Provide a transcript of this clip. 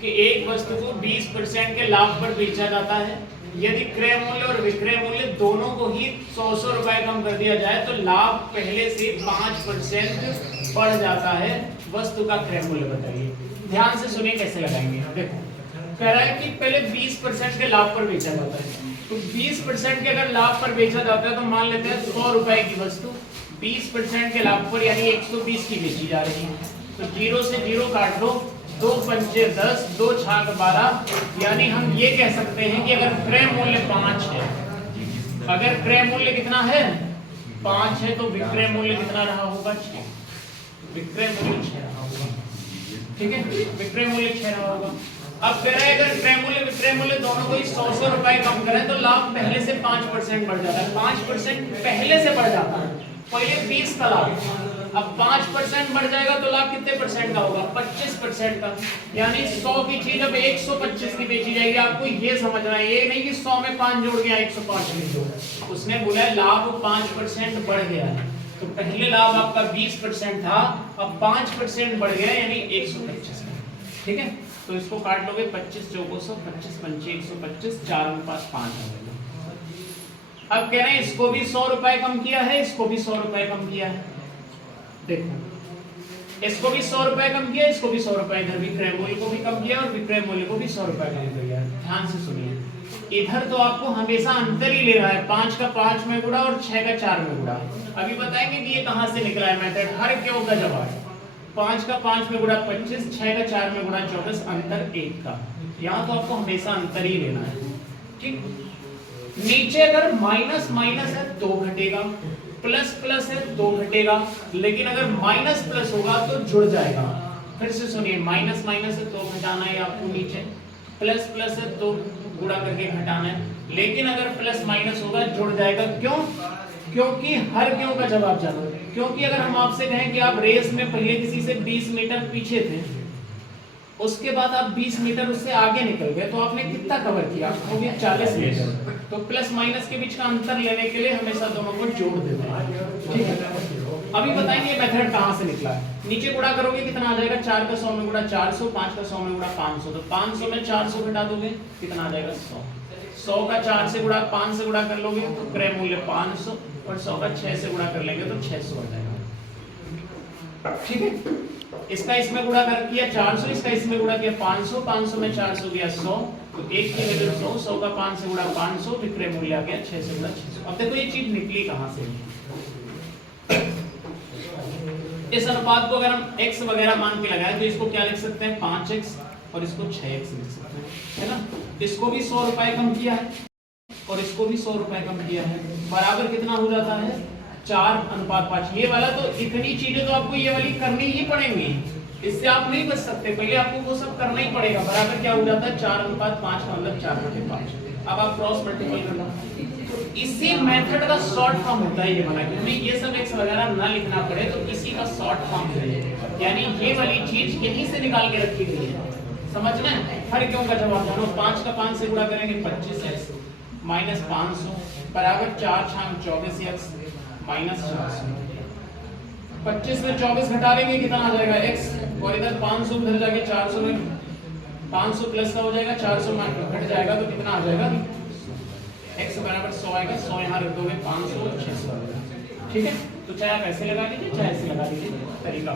कि एक वस्तु को 20% के लाभ पर बेचा जाता है, यदि क्रय मूल्य और विक्रय मूल्य दोनों को ही 100 रुपए कम कर दिया जाए तो लाभ पहले से 5% बढ़ जाता है। वस्तु का क्रय मूल्य बताइए। ध्यान से सुनिए कैसे लगाएंगे। देखो कह रहा है कि पहले 20% के लाभ पर बेचा जाता है, तो 20% के अगर लाभ पर बेचा जाता है तो मान लेते हैं 100 रुपए की वस्तु 20% के लाभ पर यानी 120 की बेची जा रही है। तो 0 से 0 काट लो, 2 पंचे 10, 2 छाक 12, यानी हम ये कह सकते हैं कि अगर क्रय मूल्य 5 है, अगर क्रय मूल्य कितना है 5 है, तो विक्रय मूल्य कितना रहा होगा 6। विक्रय मूल्य 6 रहा होगा, ठीक है, विक्रय मूल्य 6 रहा होगा। अब कह रहे हैं अगर क्रय मूल्य विक्रय मूल्य दोनों को 100 रुपए कम करें तो लाभ पहले से 5% बढ़ जाता है। 5% पहले से बढ़ जाता है, पहले 20 का लाभ, अब 5% बढ़ जाएगा तो लाभ कितने परसेंट का होगा 25% का, यानी 100 की चीज अब 125 की बेची जाएगी। आपको ये समझना है, ये नहीं कि 100 में 5 जोड़ गया 105 लिख दो। उसने बोला लाभ 5% बढ़ गया है, तो पहले लाभ आपका 20% था, अब 5% बढ़ गया यानी 125, ठीक है। तो इसको काट लोगे 25 चौको 25 पंचे 125, 4:5 आ गया। अब कह रहे हैं इसको भी 100 रुपए कम किया है, इसको भी 100 रुपए कम किया है। देखो इसको भी 100 रुपए कम किया, इसको भी 100 रुपए, इधर विक्रय मूल्य को भी कम किया और विक्रय मूल्य को भी 100 रुपए कम किया। ध्यान से सुनिए, इधर तो आपको हमेशा अंतर ही ले रहा है, 5 का 5 में गुणा और 6 का 4 में गुणा। अभी बताएंगे कि ये कहां से निकला है मेथड, हर क्यों का जवाब। 5 का 5 में गुणा 25, 6 का 4 में गुणा 24, अंतर 1 का। यहाँ तो आपको हमेशा अंतर ही लेना है, ठीक। नीचे अगर माइनस माइनस है 2 घटेगा, प्लस प्लस है 2 घटेगा, लेकिन अगर माइनस प्लस होगा तो जुड़ जाएगा। फिर से सुनिए, माइनस माइनस है 2 घटाना है आपको नीचे, प्लस प्लस है 2 गुणा करके घटाना है, लेकिन अगर प्लस माइनस होगा जुड़ जाएगा। क्यों? क्योंकि हर क्यों का जवाब जानो। क्योंकि अगर हम आपसे कहें कि आप रेस में पहले किसी से 20 मीटर पीछे थे, उसके बाद आप 20 मीटर उससे आगे निकल गए, तो आपने कितना कवर किया, हो गया 40 मीटर। तो प्लस माइनस के बीच का अंतर लेने के लिए हमेशा दोनों को जोड़ देते हैं, ठीक है। अभी बताएंगे मेथड कहां से निकला है। नीचे गुणा करोगे कितना आ जाएगा, 4 का 100 में गुणा 400, 5 का 100 में गुणा 500, तो 500 में 400 घटा दोगे कितना आ जाएगा 100। 100 का 4 से गुणा 5 से गुणा कर लोगे तो क्रय मूल्य 500, और 100 का 6 से गुणा कर लेंगे तो 600 आ जाएगा, ठीक है। इसका इसमें गुणा कर किया 400, इसका इसमें गुणा किया 500, 500 में 400 गया 100, तो 1 की वैल्यू 100, 100 का 5 से गुणा 500, विक्रय मूल्य आ गया 6 से गुणा 600। अब देखो ये चीज निकली कहां से। इस अनुपात को अगर हम x वगैरह मान के लगाएं तो इसको क्या लिख सकते हैं 5x, और इसको 6x लिख सकते हैं, है ना। इसको भी 100 रुपए कम किया है और इसको भी 100 रुपए कम किया है, बराबर कितना हो जाता है 4:5। ये वाला तो इतनी चीजें तो आपको ये वाली करनी ही पड़ेंगी, इससे आप नहीं बच सकते, पहले आपको वो सब करना ही पड़ेगा। बराबर क्या हो जाता है 4:5 का मतलब 4/5। अब आप क्रॉस मल्टीपल करना, तो इसी मेथड का शॉर्ट फॉर्म होता है ये वाला, कि हमें ये सब x वगैरह ना लिखना पड़े, तो इसी का शॉर्ट फॉर्म है, यानी ये वाली चीज यहीं से निकाल के रखी गई है। समझ में? हर क्यों का जवाब जानो। 5 का 5 से गुणा करेंगे 25x माइनस 500 बराबर 4 छाम 24x माइनस 400। 25 में 24 घटा लेंगे कितना आ जाएगा x, और इधर 500 उधर जाके 400 में 500 प्लस का हो जाएगा, 400 में घट जाएगा तो कितना आ जाएगा x बराबर 100 आएगा। 100 यहाँ रख दोगे 500 600, ठीक है। तो चाहे आप ऐसे लगा लीजिए चाहे ऐसे लगा लीजिए, तरीका